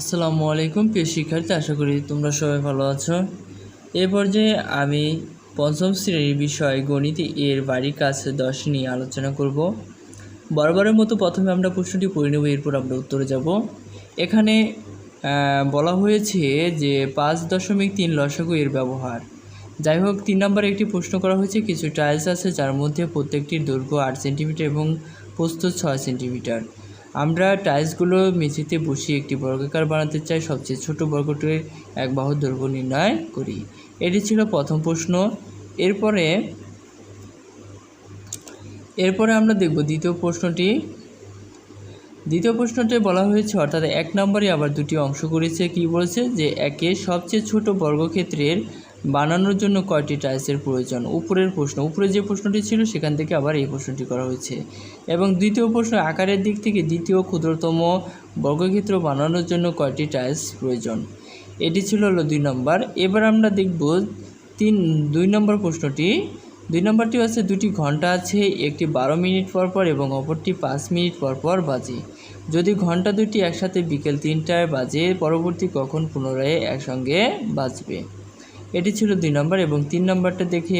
আসসালামু আলাইকুম প্রিয় শিক্ষার্থী, আশা করি তোমরা সবাই ভালো আছো। এ পর্যায়ে আমি পঞ্চম শ্রেণীর বিষয় গণিত এর বাড়ির কাজ 10 নিয়ে আলোচনা করব। বরাবরের মতো প্রথমে আমরা প্রশ্নটি পড়ে নেব, এরপর আমরা উত্তরে যাব। এখানে বলা হয়েছে যে 5.3 লসাগু এর ব্যবহার। যাই হোক, 3 নম্বরে একটি প্রশ্ন করা হয়েছে। কিছু টাইলস আছে যার মধ্যে প্রত্যেকটির দৈর্ঘ্য 8 সেন্টিমিটার এবং প্রস্থ 6 সেন্টিমিটার। আমরা টাইলসগুলো মেঝেতে বসিয়ে একটি বর্গাকার বানাতে চাই। সবচেয়ে ছোট বর্গটির এক বাহুর দৈর্ঘ্য নির্ণয় করি। এটি ছিল প্রথম প্রশ্ন। এরপরে আমরা দেখব দ্বিতীয় প্রশ্নটি। বলা হয়েছে, অর্থাৎ 1 নম্বরে আবার দুটি অংশ করেছে। কি বলেছে যে একে সবচেয়ে ছোট বর্গক্ষেত্রের বানানোর জন্য কয়টি টাইলসের প্রয়োজন। উপরে যে প্রশ্নটি ছিল সেখান থেকে আবার এই প্রশ্নটি করা হয়েছে। এবং দ্বিতীয় প্রশ্ন, আকারের দিক থেকে দ্বিতীয় ক্ষুদ্রতম বর্গক্ষেত্র বানানোর জন্য কয়টি টাইলস প্রয়োজন। এটি ছিল 2 নম্বর। এবার আমরা দেখব 2 নম্বর প্রশ্নটি। 2 নম্বরটি হচ্ছে, দুটি ঘন্টা আছে, একটি 12 মিনিট পর পর এবং অপরটি 5 মিনিট পর পর বাজে। যদি ঘন্টা দুটি একসাথে বিকেল 3টায় বাজে, পরবর্তী কখন পুনরায় একসঙ্গে বাজবে। এটি ছিল 2 নম্বর। এবং 3 নম্বরটা দেখে,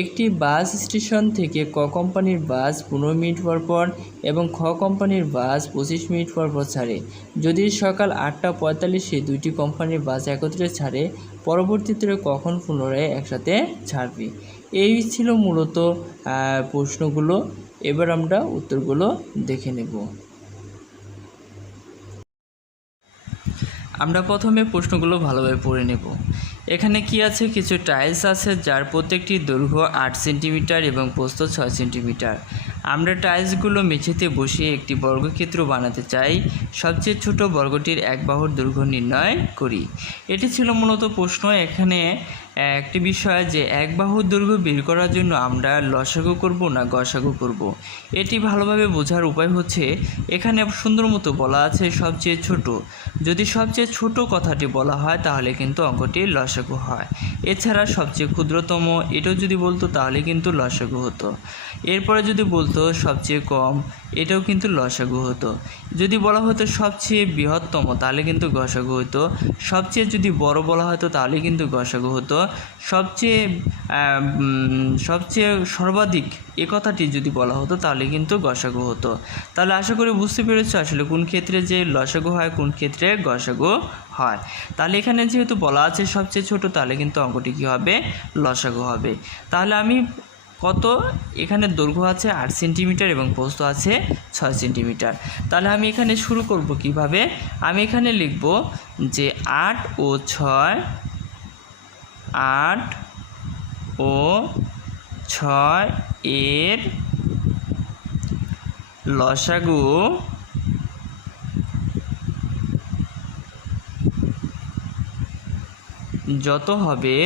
একটি বাস স্টেশন থেকে ক কোম্পানির বাস 15 মিনিট পর পর এবং খ কোম্পানির বাস 25 মিনিট পর পর ছাড়ে। যদি সকাল 8:45-এ দুইটি কোম্পানির বাস একত্রে ছাড়ে, পরবর্তীতে কখন পুনরায় একসাথে ছাড়বে। এই ছিল মূলত প্রশ্নগুলো। এবার আমরা উত্তরগুলো দেখে নেব। আমরা প্রথমে প্রশ্নগুলো ভালোভাবে পড়ে নেব। এখানে কি আছে, কিছু টাইলস আছে যার প্রত্যেকটির দৈর্ঘ্য 8 সেন্টিমিটার এবং প্রস্থ 6 সেন্টিমিটার। আমরা টাইলসগুলো মেঝেতে বসিয়ে একটি বর্গক্ষেত্র বানাতে চাই। সবচেয়ে ছোট বর্গটির এক বাহুর দৈর্ঘ্য নির্ণয় করি। এটি ছিল মূলত প্রশ্ন। এখানে একটি বিষয় যে এক বাহুর দৈর্ঘ্য বের করার জন্য আমরা লসাগু করব না গসাগু করব। এটি ভালোভাবে বোঝার উপায় হচ্ছে, এখানে সুন্দর মতো বলা আছে সবচেয়ে ছোট। যদি সবচেয়ে ছোট কথাটি বলা হয় তাহলে কিন্তু অঙ্কটি লসাগু হয়। এছাড়া সবচেয়ে ক্ষুদ্রতম এটাও যদি বলতো তাহলে কিন্তু লসাগু হতো। এরপরে যদি বলতো সবচেয়ে কম, এটাও কিন্তু লসাগু হতো। যদি বলা হতো সবচেয়ে বৃহত্তম তাহলে কিন্তু গসাগু হতো। সবচেয়ে যদি বড় বলা হতো তাহলে কিন্তু গসাগু হতো। সবচেয়ে সর্বাধিক এ কথাটি যদি বলা হতো তাহলে কিন্তু গসাগু হতো। তাহলে আশা করি বুঝতে পেরেছো আসলে কোন ক্ষেত্রে যে লসাগু হয়, কোন ক্ষেত্রে গসাগু হয়। তাহলে এখানে যেহেতু বলা আছে সবচেয়ে ছোট, তাহলে কিন্তু অঙ্কটি কী হবে, লসাগু হবে। তাহলে আমি এখানে দৈর্ঘ্য আছে 8 সেন্টিমিটার এবং প্রস্থ আছে 6 সেন্টিমিটার। তাহলে আমি এখানে শুরু করব কিভাবে। আমি এখানে লিখব যে 8 ও 6 এর লসাগু যত হবে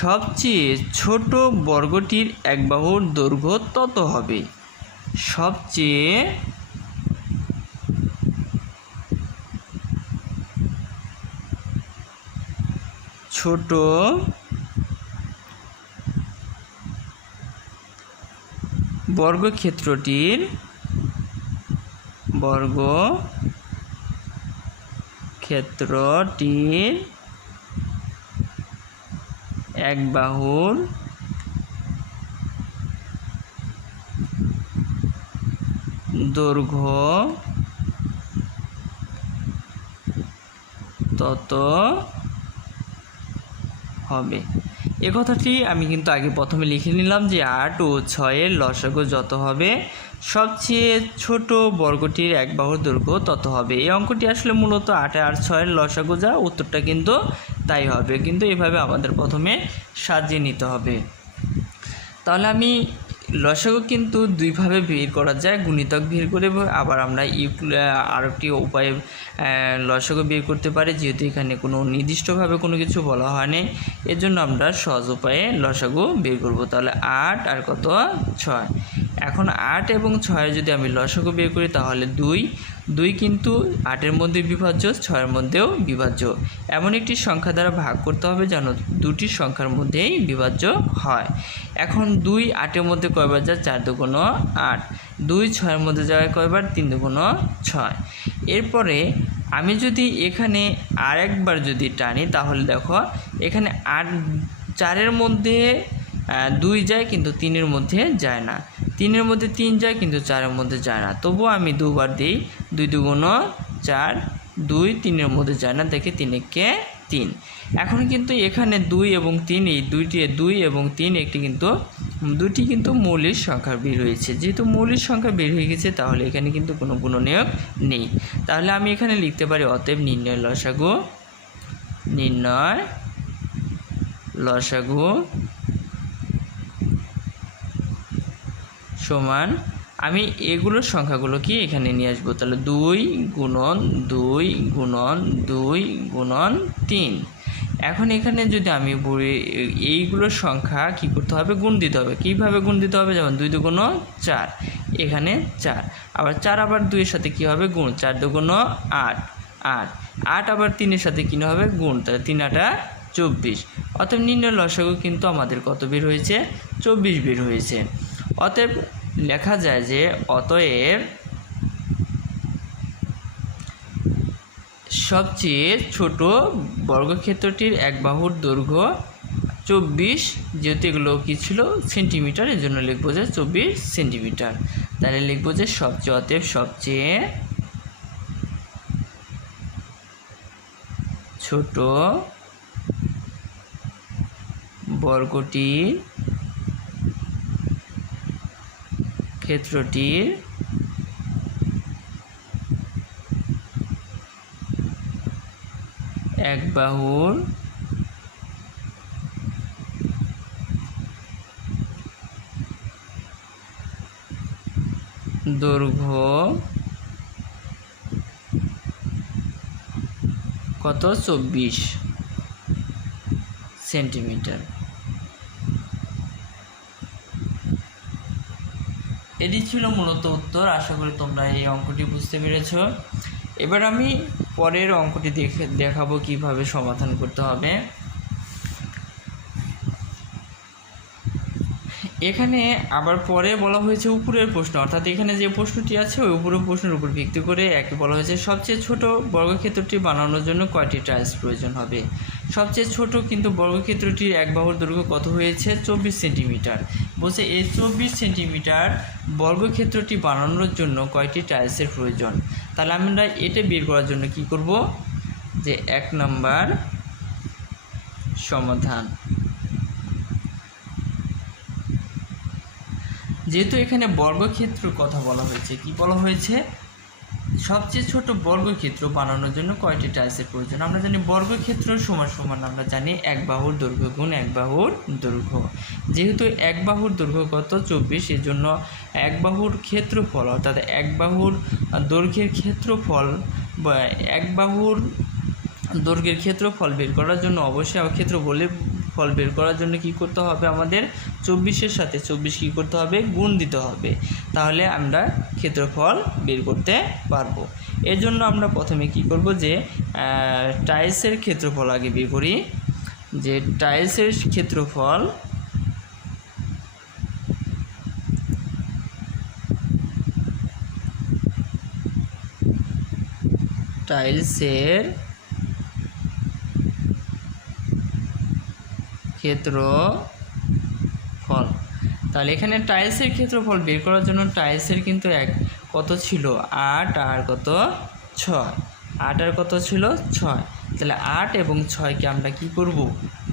সবচেয়ে ছোট বর্গটির এক বাহুর দৈর্ঘ্য তত হবে। সবচেয়ে ছোট বর্গক্ষেত্রটির এক বাহুর দৈর্ঘ্য তত হবে। এ কথাটি আমি কিন্তু আগে প্রথমে লিখে নিলাম যে 8 ও 6 এর লসাগু যত হবে সবচেয়ে ছোট বর্গটির এক বাহুর দৈর্ঘ্য তত হবে। এই অঙ্কটি আসলে মূলত 8 আর 6 এর লসাগু যা, উত্তরটা কিন্তু তাই হবে। কিন্তু এভাবে আমাদের প্রথমে সাজিয়ে নিতে হবে। তাহলে আমি লসাগু কিন্তু দুইভাবে বের করা যায়, গুণিতক বের করে, আবার আমরা আরেকটি উপায়ে লসাগু বের করতে পারি। যেহেতু এখানে কোনো নির্দিষ্টভাবে কোনো কিছু বলা হয়নি, এর জন্য আমরা সহজ উপায়ে লসাগু বের করব। তাহলে 8 আর কত 6। এখন 8 এবং 6 যদি আমি লসাগু বের করি তাহলে 2 2 কিন্তু 8-এর মধ্যে বিভাজ্য, 6-এর মধ্যেও বিভাজ্য। এমন একটি সংখ্যা দ্বারা ভাগ করতে হবে যেন দুটি সংখ্যার মধ্যেই বিভাজ্য হয়। এখন 2 8-এর মধ্যে কয়বার যায়? 4 দুগুণ 8। 2 6-এর মধ্যে যায় কয়বার? 3 দুগুণ 6। এরপরে আমি যদি এখানে আরেকবার যদি টানি তাহলে দেখো এখানে 4-এর মধ্যে 2 যায় কিন্তু 3-এর মধ্যে যায় না, 3-এর মধ্যে 3 যায় কিন্তু 4-এর মধ্যে যায় না। তবুও আমি দুবার দিই, 2 দুগুণ 4, 2 3-এর মধ্যে যায় না, দেখে 3 একে 3। এখন কিন্তু এখানে 2 এবং 3 এই 2 এবং 3 দুটি কিন্তু মৌলিক সংখ্যা বের হয়েছে। যেহেতু মৌলিক সংখ্যা বের হয়ে গেছে তাহলে এখানে কিন্তু কোনো গুণনীয়ক নেই। তাহলে আমি এখানে লিখতে পারি অতএব নির্ণয় লসাগু সমান, আমি এগুলোর সংখ্যাগুলো কি এখানে নিয়ে আসবো। তাহলে 2 গুণন 2 গুণন 2 গুণন 3। এখন এখানে যদি আমি বলি এইগুলোর সংখ্যা কি করতে হবে? গুণ দিতে হবে। কীভাবে গুণ দিতে হবে? যেমন 2 দুগুণ 4, এখানে 4, আবার 4 আবার 2-এর সাথে কী হবে? গুণ। 4 দুগুণ 8, 8 আবার 3-এর সাথে কী হবে? গুণ। তাহলে 3 8 24। অতএব নির্ণয় লসাগু কিন্তু আমাদের কত বের হয়েছে? 24 বের হয়েছে। অতএব লেখা যায় যে অতএব সবচেয়ে ছোট বর্গক্ষেত্রটির এক বাহুর দৈর্ঘ্য 24, যেহেতু এগুলো কী ছিল? সেন্টিমিটার, এর জন্য লিখবো যে 24 সেন্টিমিটার। তাহলে লিখবো যে অতএব সবচেয়ে ছোট বর্গটির ক্ষেত্রটির এক বাহুর দৈর্ঘ্য কত? 24 সেন্টিমিটার। এটি ছিল মূলত উত্তর। আশা করি তোমরা এই অঙ্কটি বুঝতে পেরেছ। এবার আমি পরের অঙ্কটি দেখাবো কিভাবে সমাধান করতে হবে। এখানে আবার পরে বলা হয়েছে উপরের প্রশ্ন, অর্থাৎ এখানে যে প্রশ্নটি আছে ওই উপরের প্রশ্নের উপর ভিত্তি করে একে বলা হয়েছে সবচেয়ে ছোট বর্গক্ষেত্রটি বানানোর জন্য কয়টি টাইলস প্রয়োজন হবে। সবচেয়ে ছোট কিন্তু বর্গক্ষেত্রটির এক বাহুর দৈর্ঘ্য কত হয়েছে? 24 সেন্টিমিটার। বলছে এই 24 সেন্টিমিটার বর্গক্ষেত্রটি বানানোর জন্য কয়টি টাইলসের প্রয়োজন। তাহলে আমরা এটা বের করার জন্য কি করব? যে 1 নম্বর সমাধান। যেহেতু এখানে বর্গক্ষেত্র কথা বলা হয়েছে, কি বলা হয়েছে? সবচেয়ে ছোট বর্গক্ষেত্র বানানোর জন্য কয়টি টাইলসের প্রয়োজন। আমরা জানি বর্গক্ষেত্র সমান সমান আমরা জানি এক বাহুর দৈর্ঘ্য গুণ এক বাহুর দৈর্ঘ্য। যেহেতু এক বাহুর দৈর্ঘ্য কত? 24, এর জন্য এক বাহুর ক্ষেত্রফল অর্থাৎ এক বাহুর দৈর্ঘ্যের ক্ষেত্রফল বা এক বাহুর দৈর্ঘ্যের ক্ষেত্রফল বের করার জন্য অবশ্যই ক্ষেত্রফল বের করার জন্য কি করতে হবে? আমাদের 24-এর সাথে 24 কী করতে হবে? গুণ দিতে হবে। তাহলে আমরা ক্ষেত্রফল বের করতে পারবো। এর জন্য আমরা প্রথমে কি করব? যে টাইলসের ক্ষেত্রফল আগে বের করি। যে টাইলসের ক্ষেত্রফল ক্ষেত্রফল। তাহলে এখানে টাইলসের ক্ষেত্রফল বের করার জন্য টাইলসের কিন্তু কত ছিল? 8 আর কত? 6। 8 আর কত ছিল? 6। তাহলে 8 এবং 6কে আমরা কি করব?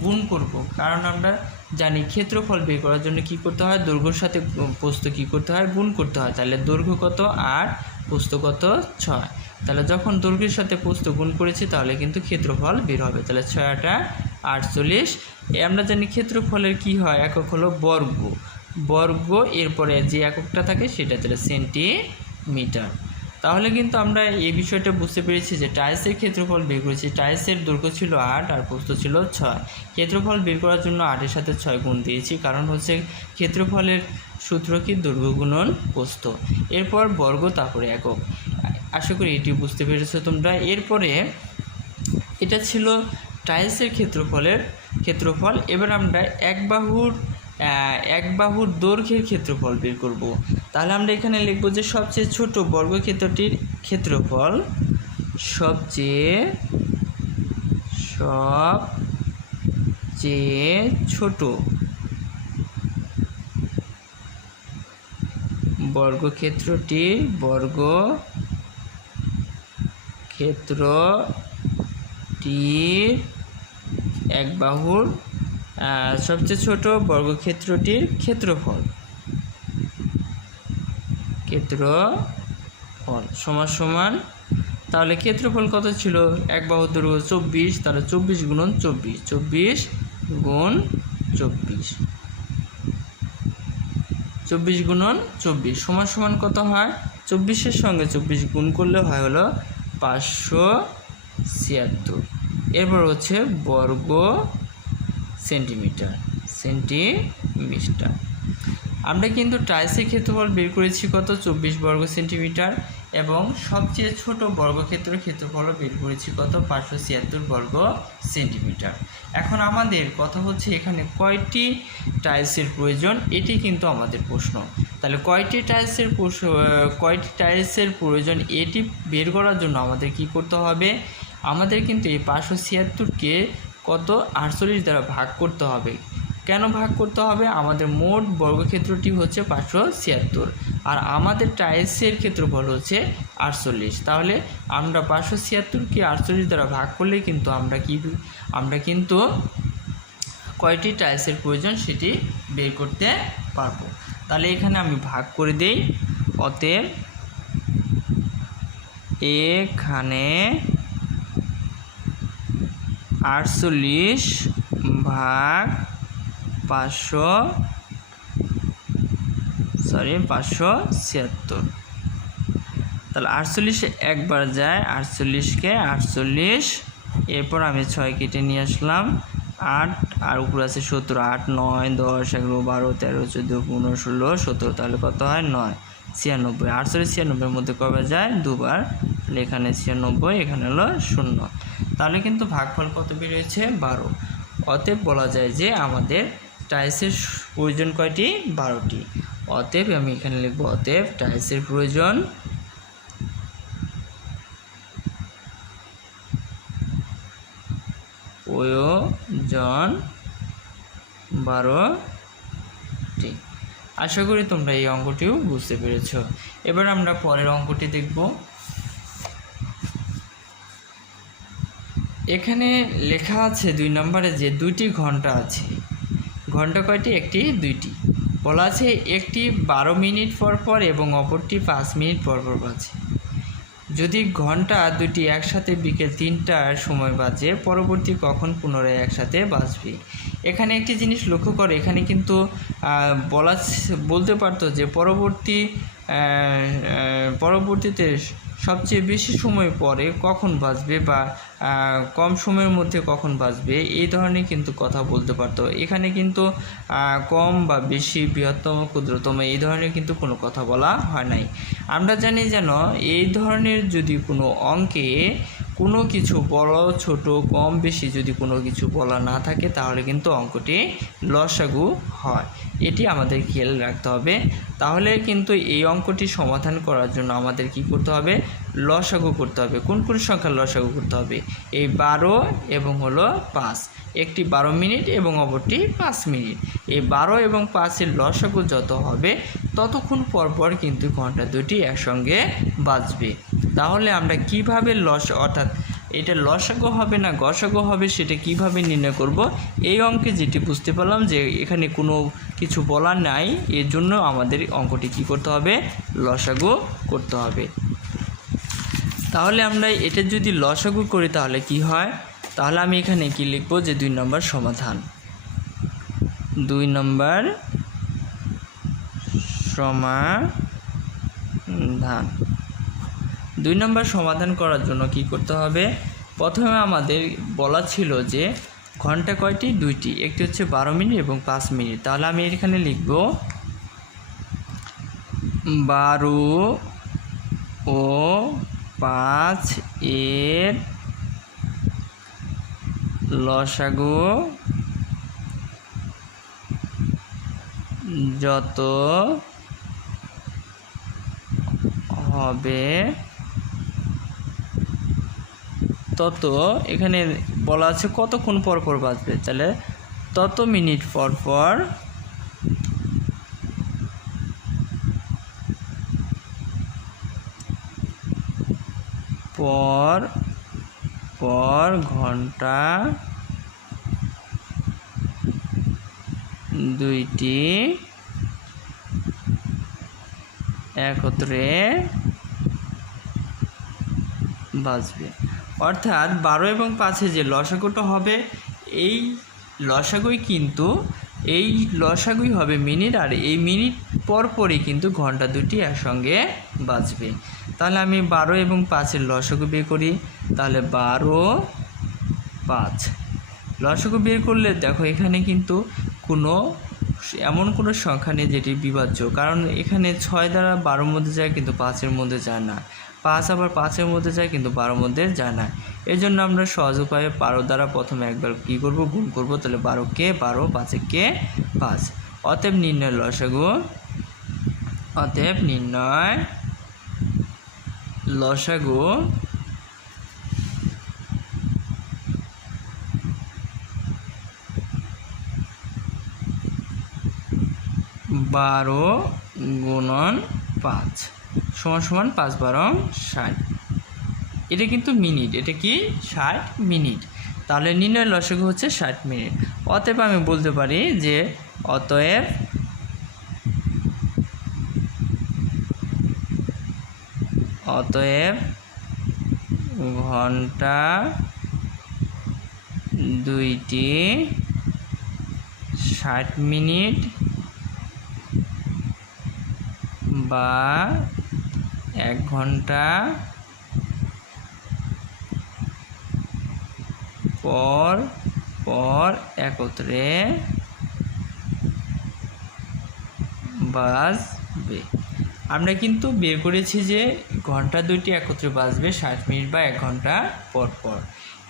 গুণ করব। কারণ আমরা জানি ক্ষেত্রফল বের করার জন্য কি করতে হয়? দৈর্ঘ্যের সাথে প্রস্থ কি করতে হয়? গুণ করতে হয়। তাহলে দৈর্ঘ্য কত? 8, প্রস্থ কত? 6। তাহলে যখন দৈর্ঘ্যের সাথে প্রস্থ গুণ করেছি তাহলে কিন্তু ক্ষেত্রফল বের হবে। তাহলে 6 8 48। আমরা জানি ক্ষেত্রফলের কি হয়? একক হলো বর্গ, এরপরে যে এককটা থাকে সেটা হলো সেন্টিমিটার। তাহলে কিন্তু আমরা এই বিষয়টা বুঝতে পেরেছি যে টাইলসের ক্ষেত্রফল বের করেছি। টাইলসের দৈর্ঘ্য ছিল 8 আর প্রস্থ ছিল 6। ক্ষেত্রফল বের করার জন্য 8-এর সাথে 6 গুণ দিয়েছি, কারণ হচ্ছে ক্ষেত্রফলের সূত্র কি? দৈর্ঘ্য গুণন প্রস্থ। এরপর বর্গ, তারপরে একক। আশা করি এটি বুঝতে পেরেছো তোমরা। এরপরে এটা ছিল টাইলসের ক্ষেত্রফল। এবার আমরা এক বাহুর দৈর্ঘ্যের ক্ষেত্রফল বের করব। তাহলে আমরা এখানে লিখব যে সবচেয়ে ছোট বর্গক্ষেত্রটির ক্ষেত্রফল, সবচেয়ে ছোট বর্গক্ষেত্রটির এক বাহুর সবচেয়ে ছোট বর্গক্ষেত্রটির ক্ষেত্রফল সমান। তাহলে ক্ষেত্রফল কত ছিল? এক বাহুর দৈর্ঘ্য 24, তাহলে 24 গুণন 24, 24 গুণ 24, 24 গুণন 24 সমান কত হয়? 24-এর সঙ্গে 24 গুণ করলে হয় হলো 576। এরপর হচ্ছে বর্গ সেন্টিমিটার। আমরা কিন্তু টাইলসের ক্ষেত্রফল বের করেছি কত? 24 বর্গ সেন্টিমিটার, এবং সবচেয়ে ছোট বর্গক্ষেত্রের ক্ষেত্রফলও বের করেছি কত? 576 বর্গ সেন্টিমিটার। এখন আমাদের কথা হচ্ছে এখানে কয়টি টাইলসের প্রয়োজন, এটি কিন্তু আমাদের প্রশ্ন। তাহলে কয়টি টাইলসের প্রয়োজন এটি বের করার জন্য আমাদের কি করতে হবে? আমাদের কিন্তু এই 576কে কত? 48 দ্বারা ভাগ করতে হবে। কেন ভাগ করতে হবে? আমাদের মোট বর্গক্ষেত্রটি হচ্ছে 576, আর আমাদের টাইলসের ক্ষেত্রফল হচ্ছে 48। তাহলে আমরা 576কে 48 দ্বারা ভাগ করলে কিন্তু আমরা কিন্তু কয়টি টাইলসের প্রয়োজন সেটি বের করতে পারবো। তাহলে এখানে আমি ভাগ করে দেই। অতএব এখানে 48 ভাগ 576। তাহলে 48 একবার যায়, 48কে 48, এরপর আমি 6 কেটে নিয়ে আসলাম, 8 আর উপরে আছে 17, 8 9 10 11 12 13 14 15 16 17, তাহলে কত হয়? 9 96। 48 96-এর মধ্যে কবে যায়? দুবার। তাহলে এখানে 96, এখানে হলো 0। তাহলে কিন্তু ভাগফল কত বেরিয়েছে? 12। অতএব বলা যায় যে আমাদের টাইলসের প্রয়োজন কয়টি? 12টি। অতএব আমি এখানে লিখব অতএব টাইলসের প্রয়োজন 12টি। আশা করি তোমরা এই অঙ্কটিও বুঝতে পেরেছো। এবার আমরা পরের অঙ্কটি দেখব। এখানে লেখা আছে 2 নম্বরে যে 2টি ঘন্টা আছে। ঘন্টা কয়টি? একটি, 2টি। বলা আছে একটি 12 মিনিট পর পর এবং অপরটি 5 মিনিট পর পর বাজে। যদি ঘন্টা দুটি একসাথে বিকেল 3টার সময় বাজে, পরবর্তী কখন পুনরায় একসাথে বাজবে? এখানে একটি জিনিস লক্ষ্য করে, এখানে কিন্তু বলতে পারতো যে পরবর্তীতে সবচেয়ে বেশি সময় পরে কখন বাজবে বা কম সময়ের মধ্যে কখন বাজবে, এই ধরনের কিন্তু কথা বলতে পারতো। এখানে কিন্তু কম বা বেশি, বৃহত্তম, ক্ষুদ্রতম এই ধরনের কিন্তু কোনো কথা বলা হয় নাই। আমরা জানি যেন এই ধরনের যদি কোনো অঙ্কে কোনো কিছু বড় ছোট কম বেশি যদি কোনো কিছু বলা না থাকে তাহলে কিন্তু অঙ্কটি লসাগু হয়। এটি আমাদের খেয়াল রাখতে হবে। তাহলে কিন্তু এই অঙ্কটি সমাধান করার জন্য আমাদের কি করতে হবে? লসাগু করতে হবে। কোন কোন সংখ্যার লসাগু করতে হবে? এই 12 এবং হলো 5, একটি 12 মিনিট এবং অপরটি 5 মিনিট। এই 12 এবং 5-এর লসাগু যত হবে ততক্ষণ পরপর কিন্তু ঘন্টা দুটি একসঙ্গে বাজবে। তাহলে আমরা কিভাবে অর্থাৎ এটা লসাগু হবে না গসাগু হবে সেটা কিভাবে নির্ণয় করব? এই অঙ্কে যেটি বুঝতে পারলাম যে এখানে কোনো কিছু বলার নাই, এর জন্য আমাদের অঙ্কটি কি করতে হবে? লসাগু করতে হবে। তাহলে আমরা এটা যদি লসাগু করি তাহলে কি হয়? তাহলে আমি এখানে কি লিখব যে 2 নম্বর সমাধান। 2 নম্বর সমাধান। 2 নম্বর সমাধান করার জন্য কি করতে হবে? প্রথমে আমাদের বলা ছিল যে ঘন্টা কয়টি? 2টি, একটি হচ্ছে 12 মিনিট এবং 5 মিনিট। তাহলে আমি এখানে লিখব 12 ও 5 এর লসাগু যত হবে তত, এখানে বলা আছে কতক্ষণ পর পর বাজবে, তাহলে তত মিনিট পর পর পর পর ঘন্টা দুইটি একত্রে বাজবে। অর্থাৎ 12 এবং 5-এ যে লসাগুটা হবে এই লসাগুই কিন্তু এই লসাগুই হবে মিনিট, আর এই মিনিট পরপরই কিন্তু ঘন্টা দুটি একসঙ্গে বাজবে। তাহলে আমি 12 এবং 5-এর লসাগু বের করি, তাহলে 12 5 লসাগু বের করলে দেখো এখানে কিন্তু এমন কোনো সংখ্যা নেই যেটি বিভাজ্য, কারণ এখানে 6 দ্বারা 12 মধ্যে যায় কিন্তু 5-এর মধ্যে যায় না, 5 আবার 5-এর মধ্যে যায় কিন্তু 12 মধ্যে যায় না। এই জন্য আমরা সহজ উপায়ে 12 দ্বারা প্রথমে একবার কী করব, গুণ করব, তাহলে 12কে 12, 5-কে 5। অতএব নির্ণয় লসাগু, অতএব নির্ণয় লসাগু 12 গুণন 5 সমান 5 12 60। এটা কিন্তু মিনিট, এটা কি 60 মিনিট। তাহলে নির্ণয় লসাগু হচ্ছে 60 মিনিট। অতএব আমি বলতে পারি যে অতএব ঘন্টা দুইটি 60 মিনিট বা 1 ঘন্টা পর পর একত্রে বাজবে। আমরা কিন্তু বের করেছি যে ঘন্টা দুইটি একত্রে বাজবে 60 মিনিট বা 1 ঘন্টা পর পর।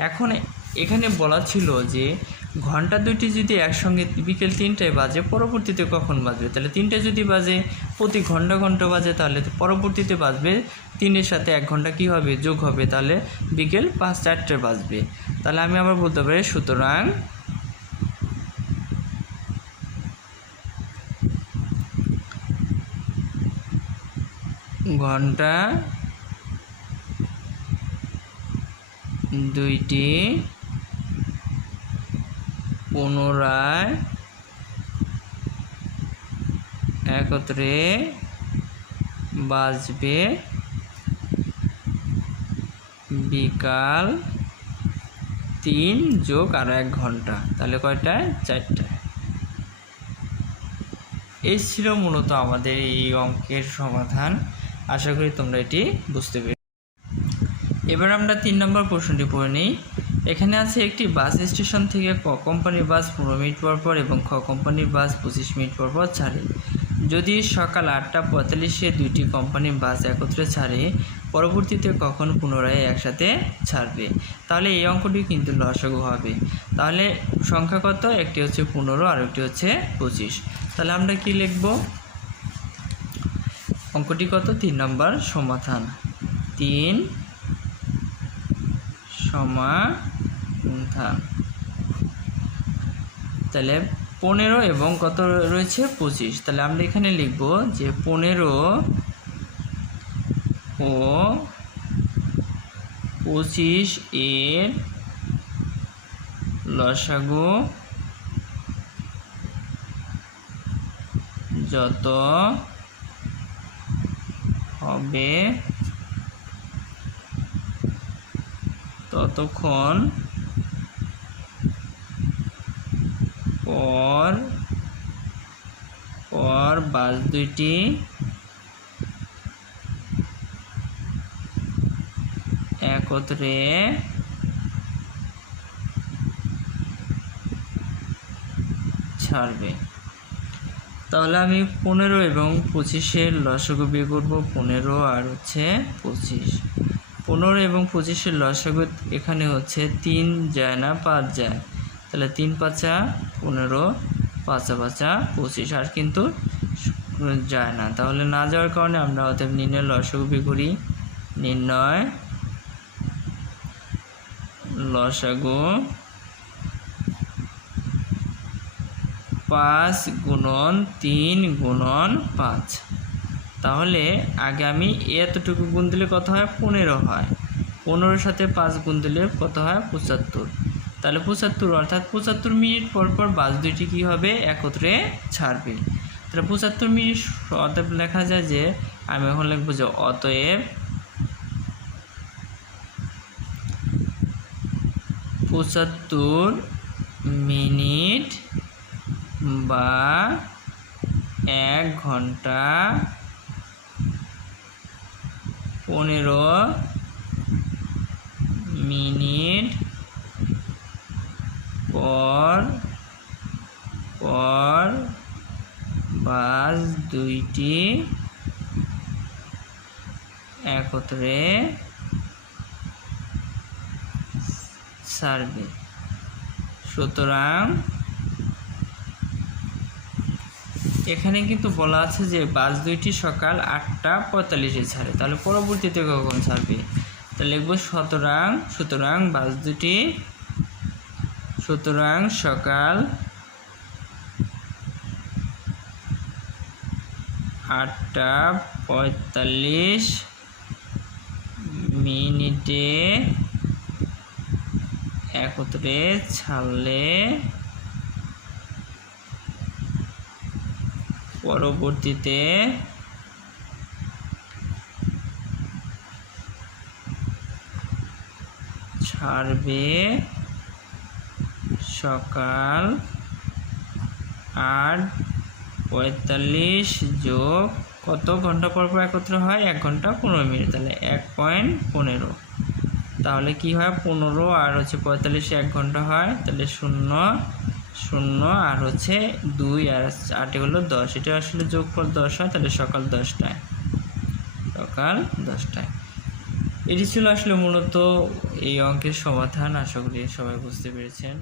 এখন এখানে বলা ছিল যে ঘন্টা দুইটি যদি একসঙ্গে বিকেল 3টায় বাজে, পরবর্তীতে কখন বাজবে, তাহলে 3টায় যদি বাজে প্রতি ঘন্টা ঘন্টা বাজে, তাহলে পরবর্তীতে বাজবে 3-এর সাথে 1 ঘন্টা কী হবে, যোগ হবে, তাহলে বিকেল 5-4টায় বাজবে। তাহলে আমি আবার বলতে পারি সুতরাং ঘন্টা দুইটি পুনরায় একত্রে বাজবে বিকাল 3 যোগ আর 1 ঘন্টা, তাহলে কয়টায়, 4টায়। এই ছিল মূলত আমাদের এই অঙ্কের সমাধান। আশা করি তোমরা এটি বুঝতে পেরেছ। এবার আমরা 3 নম্বর প্রশ্নটি পড়ে নিই। এখানে আছে একটি বাস স্টেশন থেকে ক কোম্পানির বাস 15 মিনিট পর পর এবং খ কোম্পানির বাস 25 মিনিট পর পর ছাড়ে। যদি সকাল 8:45-এ দুইটি কোম্পানির বাস একত্রে ছাড়ে, পরবর্তীতে কখন পুনরায় একসাথে ছাড়বে, তাহলে এই অঙ্কটি কিন্তু লসাগু হবে। তাহলে সংখ্যা কত, একটি হচ্ছে 15 আর একটি হচ্ছে 25। তাহলে আমরা কি লিখব, অঙ্কটি কত, 3 নম্বর সমাধান। 3 সমাধান। তাহলে 15 এবং কত রয়েছে, 25। তাহলে আমরা এখানে লিখব যে 15 ও 25 এর লসাগু যত হবে ততক্ষণ পর পর বাস দুইটি একত্রে ছাড়বে। তাহলে আমি 15 এবং 25-এর লসাগু বের করব, 15 আর হচ্ছে 25। 15 এবং 25-এর লসাগু এখানে হচ্ছে 3 যায় না 5 যায়, তাহলে 3 5 15, 5 5 25, আর কিন্তু যায় না। তাহলে না যাওয়ার কারণে আমরা অতএব নির্ণয় লসাগু বের করি। নির্ণয় লসাগু 5 গুণন 3 গুণন 5। তাহলে আগে আমি এতটুকু গুণ দিলে কত হয়? 15 হয়। 15-এর সাথে 5 গুণ দিলে কত হয়? 75। তাহলে 75, অর্থাৎ 75 মিনিট পর পর বাস দুইটি কী হবে? একত্রে ছাড়বে। তাহলে 75 মিনিট অতএব লেখা যায় যে, আমি এখন লিখব যে অতএব 75 মিনিট বা 1 ঘন্টা 15 মিনিট পর পর বাস দুইটি একত্রে ছাড়বে। সুতরাং এখানে কিন্তু বলা আছে যে বাস দুইটি সকাল 8:45-এ ছাড়ে, তাহলে পরবর্তীতে কখন ছাড়বে? তাহলে লিখব সুতরাং বাস দুটি সকাল 8:45 মিনিটে একত্রে ছাড়লে পরবর্তীতে ছাড়বে সকাল 8:45 যোগ কত ঘন্টা পর পর একত্রে হয়? 1 ঘন্টা 15 মিনিট, তাহলে 1.15। তাহলে কি হয়? 15 আর হচ্ছে 45 1 ঘন্টা হয়, তাহলে 0 0 আর হচ্ছে 2 আর 8 হলো 10, এটা আসলে যোগফল 10 হয়, তাহলে সকাল 10টায়। এটি ছিল আসলে মূলত এই অঙ্কের সমাধান। আশা করি সবাই বুঝতে পেরেছেন।